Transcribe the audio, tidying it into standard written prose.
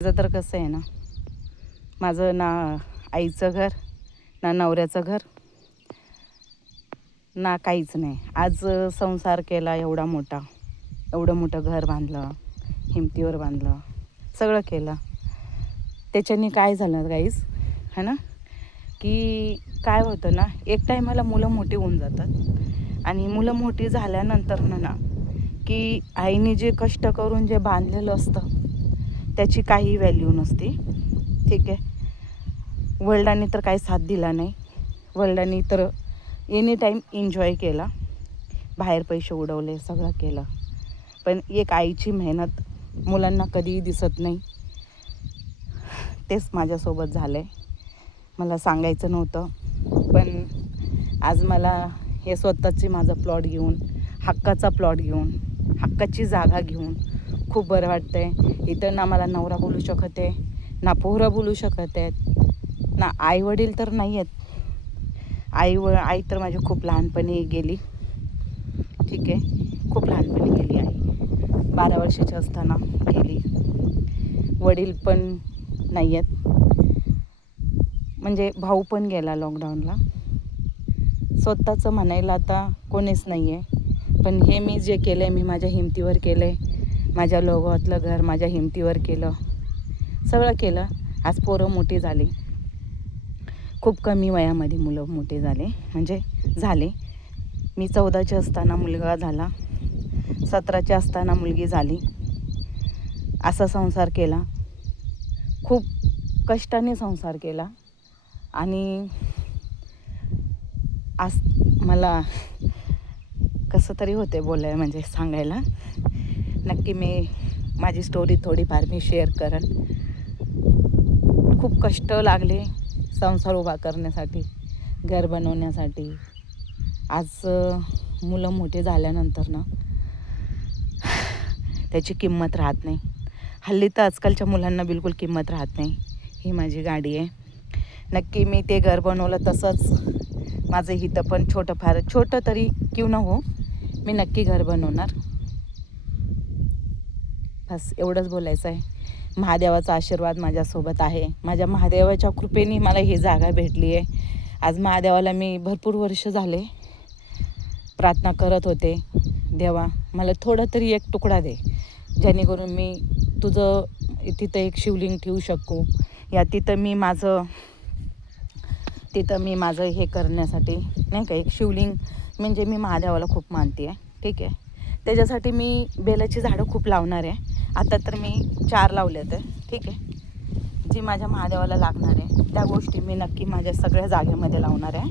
माझं तर कसं आहे ना, माझं ना आईचं घर, ना नवऱ्याचं घर, ना काहीच नाही. आज संसार केला एवढा मोठा, एवढं मोठं घर बांधलं, हिमतीवर बांधलं, सगळं केलं. त्याच्याने काय झालं गाईस, है ना, की काय होतं ना, एक टायमाला मुलं मोठी होऊन जातात आणि मुलं मोठी झाल्यानंतर ना की आईने जे कष्ट करून जे बांधलेलं असतं त्याची काही व्हॅल्यू नसते. ठीक आहे. वडिलांनी तर काही साथ दिला नाही. वडिलांनी तर एनी टाईम एन्जॉय केला, बाहेर पैसे उडवले, सगळं केलं. पण एक आईची मेहनत मुलांना कधीही दिसत नाही. तेच माझ्यासोबत झालं आहे. मला सांगायचं नव्हतं, पण आज मला हे स्वतःची माझा प्लॉट घेऊन, हक्काचा प्लॉट घेऊन, हक्काची जागा घेऊन खूप बरं वाटतं आहे. इथं ना मला नवरा बोलू शकत आहे, ना पोरं बोलू शकत आहेत, ना आईवडील तर नाही आहेत. आई तर माझी खूप लहानपणी गेली. ठीक आहे, खूप लहानपणी गेली आई. 12 वर्षाची असताना गेली. वडील पण नाही आहेत. म्हणजे भाऊ पण गेला लॉकडाऊनला. स्वतःचं म्हणायला आता कोणीच नाही आहे. पण हे मी जे केलं आहे, मी माझ्या हिमतीवर केलं आहे. माझ्या लोगातलं घर माझ्या हिमतीवर केलं, सगळं केलं. आज पोरं मोठी झाली. खूप कमी वयामध्ये मुलं मोठे झाले, म्हणजे झाले. मी 14ची असताना मुलगा झाला, 17ची असताना मुलगी झाली. असा संसार केला, खूप कष्टाने संसार केला. आणि आज मला कसं तरी होते बोलायला, म्हणजे सांगायला. नक्की मी माझी स्टोरी थोडीफार मी शेअर करेन. खूप कष्ट लागले संसार उभा करण्यासाठी, घर बनवण्यासाठी. आज मुलं मोठे झाल्यानंतर ना त्याची किंमत राहत नाही. हल्ली तर आजकालच्या मुलांना बिलकुल किंमत राहत नाही. ही माझी गाडी आहे. नक्की मी ते घर बनवलं तसंच माझं इथं पण छोटंफार, छोटं तरी क्यू न हो, मी नक्की घर बनवणार. बस एवढंच बोलायचं आहे. महादेवाचा आशीर्वाद माझ्यासोबत आहे. माझ्या महादेवाच्या कृपेने मला ही जागा भेटली आहे. आज महादेवाला मी भरपूर वर्ष झाले प्रार्थना करत होते, देवा मला थोडा तरी एक तुकडा दे, जेणेकरून मी तुझं तिथं एक शिवलिंग ठेवू शकू, या तिथं मी माझं हे करण्यासाठी, नाही का, एक शिवलिंग. म्हणजे मी महादेवाला खूप मानते आहे. ठीक आहे. त्याच्यासाठी मी बेलाची झाडं खूप लावणार आहे. आता तर मी 4 लावलेत आहे. ठीक आहे. जी माझ्या महादेवाला लागणार आहे त्या गोष्टी मी नक्की माझ्या सगळ्या जागेमध्ये लावणार आहे.